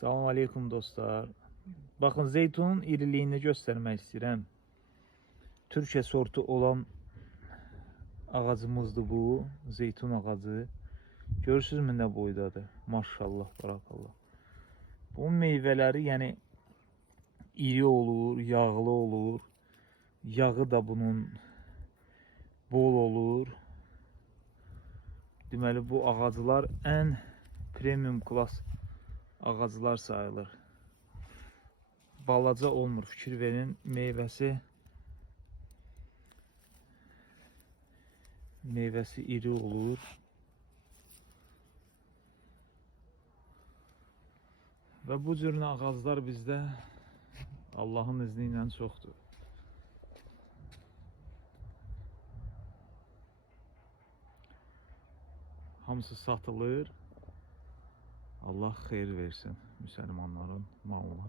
Salam aleykum dostlar. Bakın zeytunun iriliyini göstermek istəyirəm. Türkiye sortu olan ağacımızdır bu. Zeytun ağacı. Görürsünüzmü nə boydadır? Maşallah, barakallah. Bunun meyvələri yəni iri olur, yağlı olur. Yağı da bunun bol olur. Deməli bu ağaclar ən premium class ağaclar sayılır. Balaca olmur, fikir verin. Meyvəsi iri olur. Və bu cür ağaclar bizdə Allahın izni ilə çoxdur. Hamısı satılır. Allah xeyir versin müsəlmanların malına.